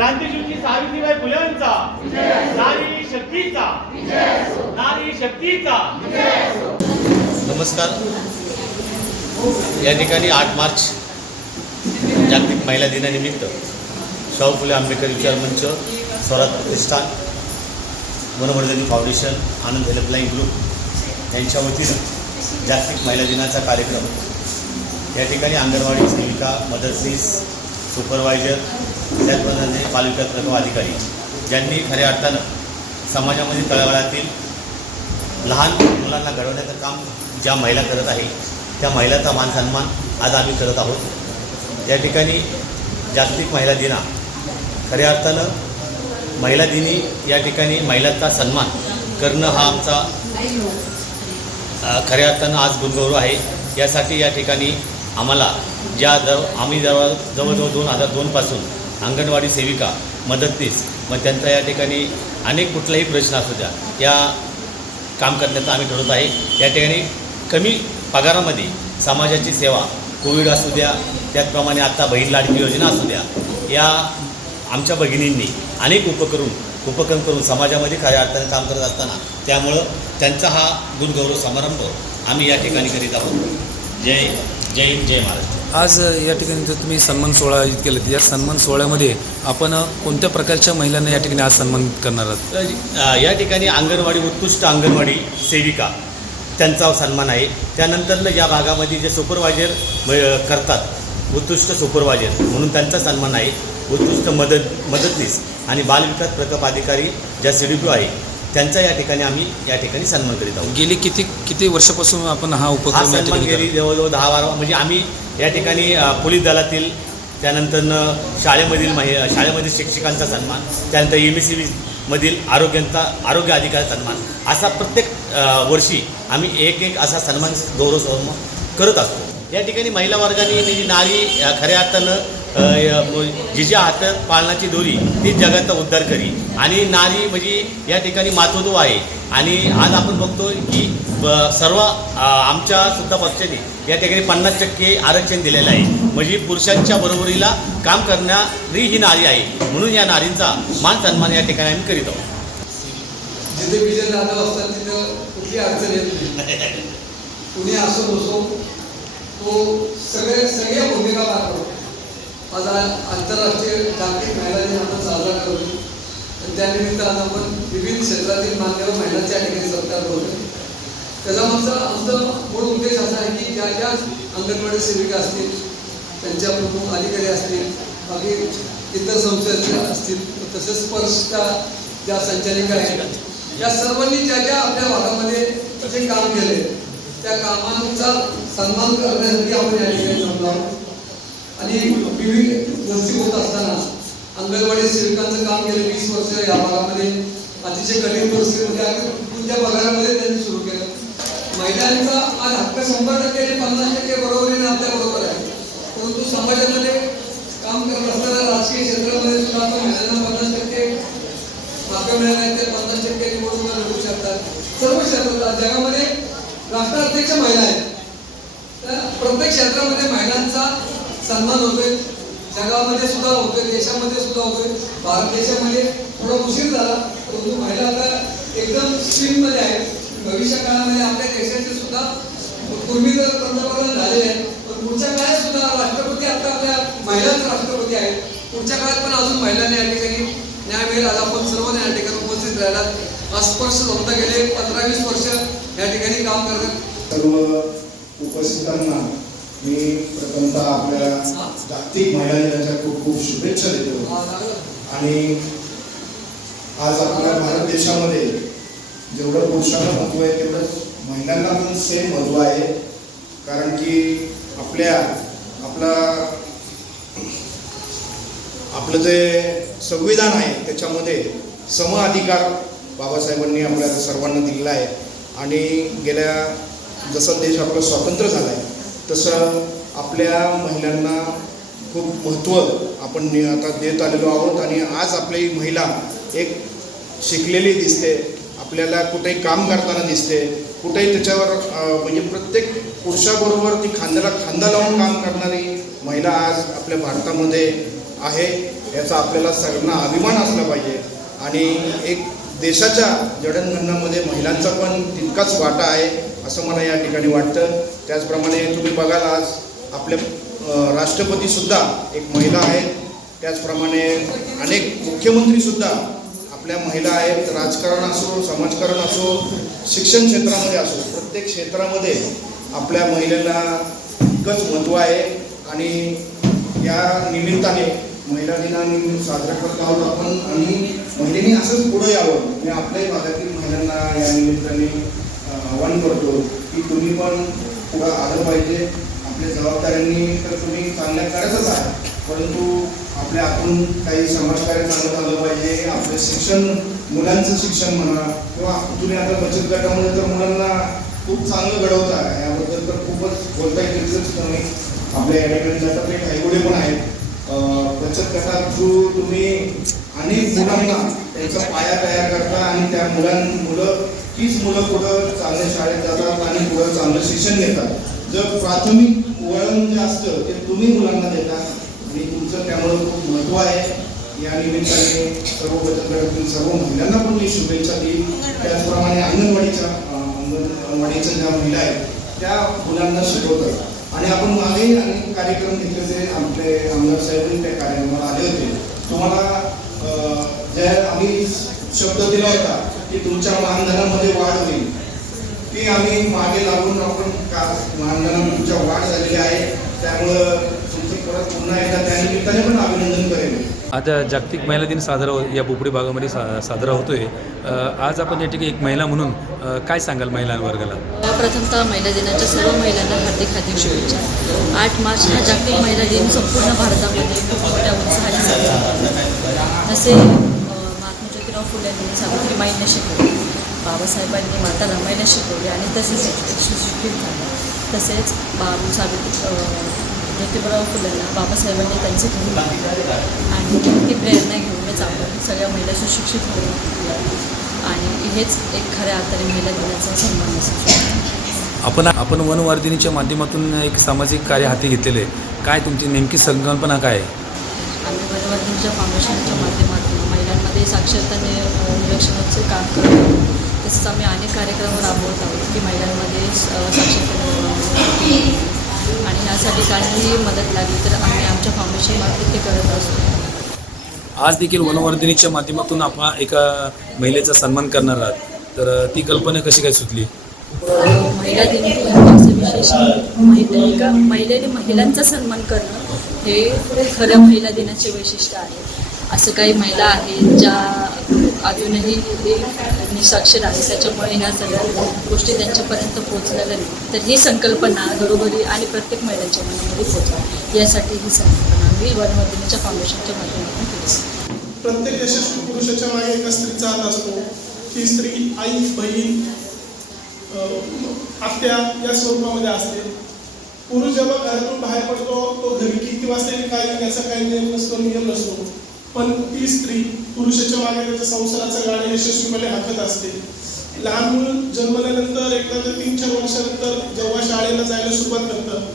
क्रांतीज्योती सावित्रीबाई फुलेंचा नारी शक्तीचा. नारी शक्तीचा. नमस्कार. या ठिकाणी आठ मार्च जागतिक महिला दिनानिमित्त शाहू फुले आंबेडकर विचार मंच स्वराज प्रतिष्ठान मनोवर्धनी फाउंडेशन आनंद हेल्पलाईन ग्रुप यांच्या वतीनं जागतिक महिला दिनाचा कार्यक्रम. या ठिकाणी अंगणवाडी सेविका मदतनीस सुपरवायझर त्याचप्रमाणे बालविकास प्रकल्प अधिकारी ज्यांनी खऱ्या अर्थानं समाजामध्ये तळागाळातील लहान मुलांना घडवण्याचं काम ज्या महिला करत आहे त्या महिलाचा मान सन्मान आज आम्ही करत आहोत. या ठिकाणी जागतिक महिला दिना खऱ्या अर्थानं महिला दिनी या ठिकाणी महिलांचा सन्मान करणं हा आमचा खऱ्या अर्थानं आज गुणगौरव आहे. यासाठी या ठिकाणी आम्हाला ज्या जव आम्ही जवळ जवळजवळ दोन हजार दोनपासून अंगणवाडी सेविका मदतनीस मग त्यांचा या ठिकाणी अनेक कुठलाही प्रश्न असू द्या या काम करण्याचं आम्ही ठरवत आहे. या ठिकाणी कमी पगारामध्ये समाजाची सेवा कोविड असू द्या त्याचप्रमाणे आत्ता बहीण लाडकी योजना असू द्या या आमच्या भगिनींनी अनेक उपक्रम उपक्रम करून समाजामध्ये खऱ्या अर्थाने काम करत असताना त्यामुळं त्यांचा हा गुणगौरव समारंभ आम्ही या ठिकाणी करीत आहोत. जय जय हिंद जय महाराष्ट्र. आज या ठिकाणी जर तुम्ही सन्मान सोहळा आयोजित केला या सन्मान सोहळ्यामध्ये आपण कोणत्या प्रकारच्या महिलांना या ठिकाणी आज सन्मान करणार आहात? या ठिकाणी अंगणवाडी उत्कृष्ट अंगणवाडी सेविका त्यांचा सन्मान आहे. त्यानंतरनं या भागामध्ये जे सुपरवायझर करतात उत्कृष्ट सुपरवायझर म्हणून त्यांचा सन्मान आहे. उत्कृष्ट मदत मदतनीस आणि बालविकास प्रकल्प अधिकारी ज्या सी डी पी आहे त्यांचा या ठिकाणी आम्ही या ठिकाणी सन्मान करीत आहोत. गेली किती किती वर्षापासून आपण हा हा उपक्रम या सन्मान ठिकाणी गेली करत जवळजवळ दहा बारा म्हणजे आम्ही या ठिकाणी अ, पोलीस दलातील त्यानंतरनं शाळेमधील महि शाळेमधील शिक्षकांचा सन्मान त्यानंतर एम एस सी मधील आरोग्यांचा आरोग्य अधिकारी सन्मान असा प्रत्येक अ, वर्षी आम्ही एक एक असा सन्मान गौरव सन्मान करत असतो. या ठिकाणी महिला वर्गाने म्हणजे नारी अ, खऱ्या अर्थानं य- जिच्या हातात पालनाची दोरी ती जगाचा उद्धार करी. आणि नारी म्हणजे या ठिकाणी मातृत्व आहे. आणि आज आपण बघतो की सर्व आमच्या सुद्धा पक्षाने या ठिकाणी पन्नास टक्के आरक्षण दिलेलं आहे. म्हणजे पुरुषांच्या बरोबरीला काम करणारी ही नारी आहे. म्हणून या नारींचा मान सन्मान या ठिकाणी आम्ही करीत आहोत. जिथे विजय जाधव असतात तिथं कुठली अडचण येत नाही. कुणी असो नसो तो सगळे सगळ्या भूमिका करतो आज आंतरराष्ट्रीय जागतिक महिला दिन आपण साजरा करतो आणि त्यानिमित्त आज आपण विविध क्षेत्रातील मान्यवर महिलांच्या ठिकाणी सत्कार करतो त्याचा आमचा मूळ उद्देश असा आहे की ज्या ज्या अंगणवाडी सेविका असतील त्यांच्या प्रमुख अधिकारी असतील बाकी इतर संस्थांच्या असतील तसेच स्पर्शच्या ज्या संचालिका आहेत या सर्वांनी ज्या ज्या आपल्या भागामध्ये जे काम केले त्या कामांचा सन्मान करण्यासाठी आपण या ठिकाणी जमलो आहोत. आणि पिढी वंचित होत असताना अंगणवाडी सेविकांचं काम गेले वीस वर्ष या भागामध्ये. अतिशय कठीण परिस्थितीमध्ये आणि तुमच्या पगारामध्ये त्यांनी सुरू केलं? महिलांचा आज हक्क शंभर टक्के आणि पन्नास टक्के बरोबरीने आपल्या बरोबर आहे. परंतु समाजामध्ये काम करत असताना राजकीय क्षेत्रामध्ये सुद्धा आता महिलांना पन्नास टक्के. मागं मिळाले ते पन्नास टक्के निवडणुका लढू शकतात. सर्व क्षेत्रात जगामध्ये राष्ट्राध्यक्ष महिला आहेत. तर प्रत्येक क्षेत्रामध्ये महिलांचा सन्मान होतोय. जगामध्ये सुद्धा होतोय देशामध्ये सुद्धा होतोय. भारत देशामध्ये थोडा उशीर झाला परंतु महिला आता एकदम स्ट्रीममध्ये आहे. भविष्य काळामध्ये आपल्या देशाचे सुद्धा पूर्वी तर पंतप्रधान झालेले आहेत पण पुढच्या काळात सुद्धा राष्ट्रपती आता आपल्या महिलाच राष्ट्रपती आहेत पुढच्या काळात पण अजून महिलांनी या ठिकाणी न्याय मिळेल. आज आपण सर्व या ठिकाणी उपस्थित राहिलात. अस्पर्श समजा गेले पंधरा वीस वर्ष या ठिकाणी काम करतात. सर्व उपस्थितांना मी प्रथमतः आपल्या जागतिक महिला दिनाच्या खूप खूप शुभेच्छा देतो. आणि आज आपल्या भारत देशामध्ये जेवढं पुरुषांना महत्त्व आहे तेवढं महिलांना पण सेम महत्त्व आहे. कारण की आपल्या आपला आपलं जे संविधान आहे त्याच्यामध्ये सम अधिकार बाबासाहेबांनी आपल्या सर्वांना दिलेला आहे. आणि गेल्या जसं देश आपलं स्वातंत्र्य झाला आहे तसं आपल्या महिलांना खूप महत्त्व आपण आता देत आलेलो आहोत आणि आज आपली महिला एक शिकलेली दिसते आपल्याला कुठेही काम करताना दिसते कुठेही त्याच्यावर म्हणजे प्रत्येक पुरुषाबरोबर ती खांद्याला खांदा लावून काम करणारी महिला आज आपल्या भारतामध्ये आहे याचा आपल्याला सर्वांना अभिमान असला पाहिजे. आणि एक देशाच्या जडणघडणामध्ये महिलांचा पण तितकाच वाटा आहे असं मला या ठिकाणी वाटतं. त्याचप्रमाणे तुम्ही बघाल आज आपले राष्ट्रपतीसुद्धा एक महिला आहेत. त्याचप्रमाणे अनेक मुख्यमंत्रीसुद्धा आपल्या महिला आहेत. राजकारण असो समाजकारण असो शिक्षण क्षेत्रामध्ये असो प्रत्येक क्षेत्रामध्ये आपल्या महिलांना इतकंच महत्त्व आहे. आणि या निमित्ताने महिला दिनानिमित्त साजरा करत आहोत आपण. आणि महिलांनी असंच पुढं यावं. मी आपल्याही भागातील महिलांना या निमित्ताने आवाहन करतो की तुम्ही पण पुढं आलं पाहिजे. आपल्या जबाबदाऱ्यांनी तर तुम्ही चांगल्या करतच आहे परंतु आपल्या आपण काही समाजकार्य चांगलं झालं पाहिजे. आपलं शिक्षण मुलांचं शिक्षण म्हणा किंवा तुम्ही आता बचत गटामध्ये तर मुलांना खूप चांगलं घडवत. आहे याबद्दल तर खूपच बोलता येईल नाही आपल्या या ठिकाणी काही खायगुडे पण आहेत. बचत गटा थ्रू तुम्ही अनेक मुलांना त्यांचा पाया तयार करता आणि त्या मुलां मुलं तीच मुलं पुढं चांगल्या शाळेत जातात आणि पुढं चांगलं शिक्षण घेतात. जर प्राथमिक वळण जे असतं ते तुम्ही मुलांना देता. आणि तुमचं त्यामुळं खूप महत्त्व आहे. या निमित्ताने सर्व बचत गटातील सर्व महिलांना पण मी शुभेच्छा देईन. त्याचप्रमाणे अंगणवाडीच्या अंगणवाडीच्या ज्या महिला आहेत त्या मुलांना शिकवतात. आणि आपण मागे अनेक कार्यक्रम घेतले होते आमचे आमदार साहेब त्या कार्यक्रमाला आले होते. तुम्हाला ज्या आम्ही शब्द दिला होता की तुमच्या मानधनामध्ये वाढ होईल ती आम्ही मागे लागून आपण का मानधनामध्ये तुमच्या वाढ झालेली आहे त्यामुळं तुमचं परत पुन्हा एकदा त्यानिमित्ताने पण अभिनंदन करेल आता जागतिक महिला दिन साजरा हो- या बोपडी भागामध्ये सा साजरा होतोय. आहे आज आपण या ठिकाणी एक महिला म्हणून काय सांगाल महिला वर्गाला प्रथमतः महिला दिनाच्या सर्व महिलांना हार्दिक हार्दिक शुभेच्छा. आठ मार्च हा जागतिक महिला दिन संपूर्ण भारतामध्ये खूप मोठ्या उत्साहाने साजरा जसे महात्मा ज्योतिराव फुले यांनी सावित्रीबाईंना शिकवले. बाबासाहेबांनी माता रमाईला शिकवले आणि तसेच एक तसेच बाबू सावित्री अ, ज्योतिराव फुलेंना बाबासाहेबांनी त्यांचे गुरु मानले. आणि ती प्रेरणा घेऊनच आपण सगळ्या महिला सुशिक्षित होऊ आणि हेच एक खऱ्या अर्थाने महिला दिनाचा सन्मान असू शकतो आपण आपण वनवर्धिनीच्या माध्यमातून एक सामाजिक कार्य हाती घेतलेले काय तुमची नेमकी संकल्पना काय आहे आम्ही वनवर्धनच्या फाउंडेशनच्या माध्यमातून महिलांमध्ये साक्षरता निरीक्षणाचे काम करत तसंच आम्ही अनेक कार्यक्रम राबवत आहोत की महिलांमध्ये साक्षरता. आणि यासाठी काहीही मदत लागली तर आम्ही आमच्या फाउंडेशनमार्फत ते करत असतो आज देखील वनवर्धिनीच्या माध्यमातून आपण एका महिलेचा सन्मान करणार आहात. तर ती कल्पना कशी काय सुचली महिला दिन असं विशेष महिला एका महिलेने महिलांचा सन्मान करणं हे खरं महिला दिनाचे वैशिष्ट्य आहे. असं काही महिला आहेत ज्या अजूनही ते निसाक्षर आहे. त्याच्यामुळे ह्या सगळ्या गोष्टी त्यांच्यापर्यंत पोहोचल्या गेल्या तर ही संकल्पना घरोघरी आणि प्रत्येक महिलांच्या मनामध्ये पोहोचवा यासाठी ही संकल्पना आम्ही वनवर्धिनीच्या फाउंडेशनच्या माध्यमातून केली. प्रत्येक यशस्वी पुरुषाच्या मागे एका स्त्रीचा हात असतो. ती स्त्री आई बहीण आत्या या स्वरूपामध्ये असते. पुरुष जेव्हा घरातून बाहेर पडतो तो घरी किती वाजता काय याचा काही नियम नसतो नियम नसतो. पण ती स्त्री पुरुषाच्या मागे त्याच्या संसाराचं गाडी यशस्वीपणे हाकत असते. लहान मुलं जन्मल्यानंतर एकदा ते तीन चार वर्षानंतर जेव्हा शाळेला जायला सुरुवात करतं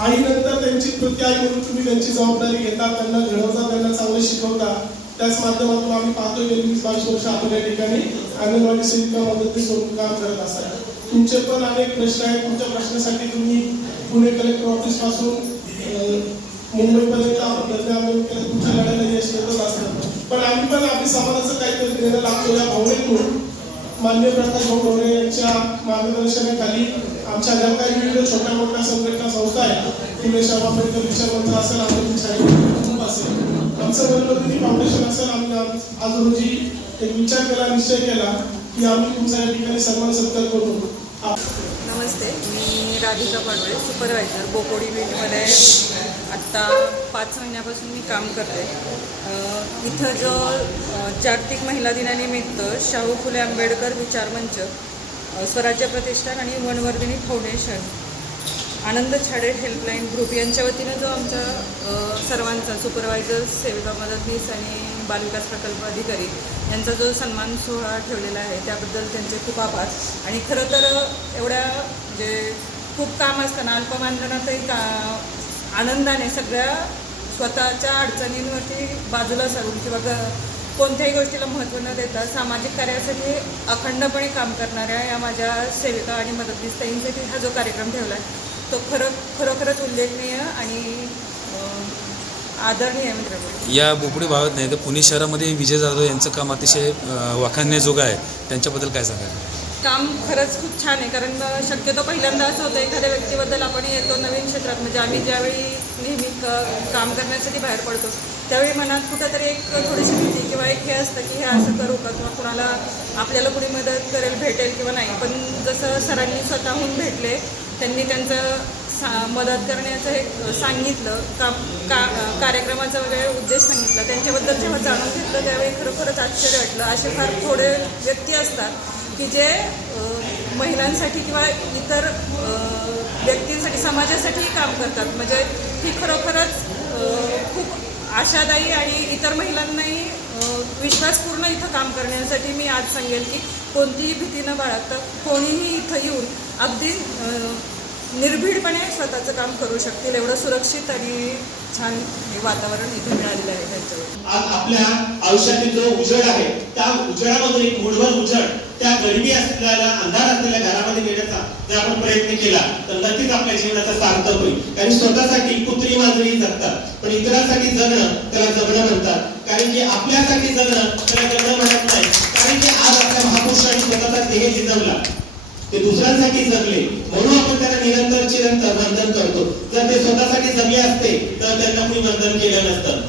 आईनंतर त्यांची कृती आई म्हणून तुम्ही त्यांची जबाबदारी घेता त्यांना घडवता त्यांना चांगलं शिकवता त्याच माध्यमातून आम्ही पाहतो गेली वीस बावीस वर्ष आपण या ठिकाणी अंगणवाडी सेविका मदती स्वरूप काम करत असाल. तुमचे पण अनेक प्रश्न आहेत. तुमच्या प्रश्नासाठी तुम्ही पुणे कलेक्टर ऑफिसपासून मुंबईपर्यंत आपण धरणे आंदोलन केलं तुमच्या लढ्याला यश येतच असतं. पण आम्ही पण आपली समाजाचं काहीतरी देणं लागतो. या भावनेतून मान्य प्रकाश भाऊ ढोरे यांच्या मार्गदर्शनाखाली आमच्या ज्या काही विविध छोट्या मोठ्या संघटना संस्था आहेत. हिमेश आंबेडकर विचार मंत्र असेल आंबेडकर शाळेत असेल. आमचं गणपती फाउंडेशन असेल आम्ही आज- रोजी एक विचार केला निश्चय केला की आम्ही तुमचा या ठिकाणी सन्मान सत्कार करू. नमस्ते मी राधिका पाडोळे सुपरवायझर बोकोडी मिलमध्ये आता पाच महिन्यापासून मी काम करते. इथं जो जागतिक महिला दिनानिमित्त शाहू फुले आंबेडकर विचारमंच स्वराज्य प्रतिष्ठान आणि वनवर्धिनी फाउंडेशन आनंद छाडे हेल्पलाईन ग्रुप यांच्या वतीनं जो आमचा सर्वांचा सुपरवायझर सेविका मदतनीस आणि बालविकास प्रकल्प अधिकारी यांचा जो सन्मान सोहळा ठेवलेला आहे त्याबद्दल त्यांचे खूप आभार. आणि खरं तर एवढ्या म्हणजे खूप काम असताना अल्पमानधनातही का आनंदाने सगळ्या स्वतःच्या अडचणींवरती बाजूला सारून किंवा ग कोणत्याही गोष्टीला महत्त्व न देता सामाजिक कार्यासाठी अखंडपणे काम करणाऱ्या या माझ्या सेविका आणि मदतनीस ताईंसाठी हा जो कार्यक्रम ठेवला आहे तो खरं खरोखरच उल्लेखनीय आणि आदरणीय आहे या बोपडी भागात नाही तर पुणे शहरामध्ये विजय जाधव यांचं काम अतिशय वाखाणण्याजोगं आहे. त्यांच्याबद्दल काय सांगायचं काम खरंच खूप छान आहे. कारण शक्यतो पहिल्यांदा असं होतं एखाद्या व्यक्तीबद्दल आपण येतो नवीन क्षेत्रात. म्हणजे आम्ही ज्यावेळी नेहमी क काम करण्यासाठी बाहेर पडतो त्यावेळी मनात कुठंतरी एक थोडीशी भीती किंवा एक हे असतं की हे असं करू का? किंवा कुणाला आपल्याला कुणी मदत करेल भेटेल किंवा नाही. पण जसं सरांनी स्वतःहून भेटले त्यांनी त्यांचं सा मदत करण्याचं हे सांगितलं काम का कार्यक्रमाचा वगैरे उद्देश सांगितला त्यांच्याबद्दल जेव्हा जाणून घेतलं त्यावेळी खरोखरच आश्चर्य वाटलं. असे फार थोडे व्यक्ती असतात की जे महिलांसाठी किंवा इतर व्यक्तींसाठी समाजासाठीही काम करतात. म्हणजे ही खरोखरच खूप आशादायी आणि इतर महिलांनाही विश्वासपूर्ण इथं काम करण्यासाठी मी आज सांगेल की कोणतीही भीती न बाळगता कोणीही इथं येऊन अगदी निर्भीडपणे स्वतःचं काम करू शकतील. एवढं सुरक्षित आणि छान हे वातावरण इथे मिळालेलं आहे त्यांच्यावर. आज आपल्या आयुष्यातील जो उजड आहे त्या उजडामध्ये एक त्या गरिबी असलेल्या अंधार असलेल्या घरामध्ये नेण्याचा जर आपण प्रयत्न केला तर नक्कीच आपल्या जीवनाचा सार्थक होईल. कारण स्वतःसाठी कुत्री मांजरी जगतात पण इतरांसाठी जगणं त्याला जगणं म्हणतात. कारण की आपल्यासाठी जगणं त्याला जगणं म्हणत नाही. कारण की आज आपल्या महापुरुषांनी स्वतःचा देह जिजवला. ते दुसऱ्यांसाठी जगले. म्हणून आपण त्यांना निरंतर चिरंतर वंदन करतो. जर ते स्वतःसाठी जगले असते तर त्यांना कोणी वंदन केलं नसतं.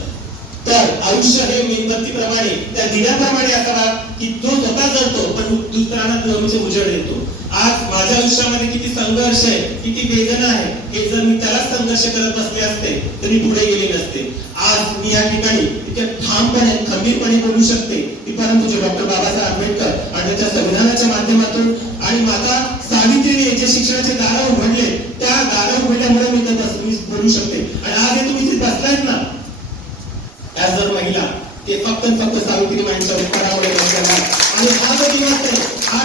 तर आयुष्य हे मेणबत्तीप्रमाणे त्या दिव्याप्रमाणे असावा की तो स्वतः जळतो पण दुसऱ्यांना नेहमीचे उजळ देतो. आज माझ्या आयुष्यामध्ये किती संघर्ष आहे किती वेदना आहे हे जर मी त्यालाच संघर्ष करत बसले असते तर मी पुढे गेले नसते. आज मी या ठिकाणी इतक्या ठामपणे खंबीरपणे बोलू शकते की परंतु डॉक्टर बाबासाहेब आंबेडकर आणि त्या संविधानाच्या माध्यमातून आणि माता सावित्रीने जे शिक्षणाचे दार उघडले त्या दार उघडल्यामुळे मी तर बस मी बोलू शकते. आणि आज हे तुम्ही बसलायत ना ऍज जर महिला ते फक्त फक्त सावित्री माईंच्या उपकारामुळे आणि हा जो दिवस आहे हा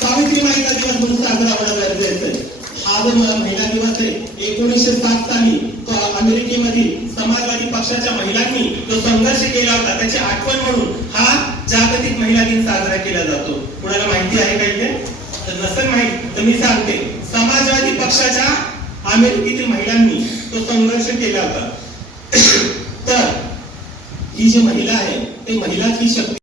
सावित्री माईचा दिवस म्हणून साजरा होणार गरजेचं आहे. हा जो महिला दिवस आहे एकोणीसशे सात साली तो अमेरिकेमधील समाजवादी पक्षाच्या महिलांनी जो संघर्ष केला होता त्याची आठवण म्हणून हा जागतिक महिला दिन साजरा केला जातो. कुणाला माहिती आहे का इथे? तर नसेल माहीत तर मी सांगते. समाजवादी पक्षाच्या अमेरिकेतील महिलांनी तो संघर्ष केला होता. जी महिला आहे ते महिलाची शक्ती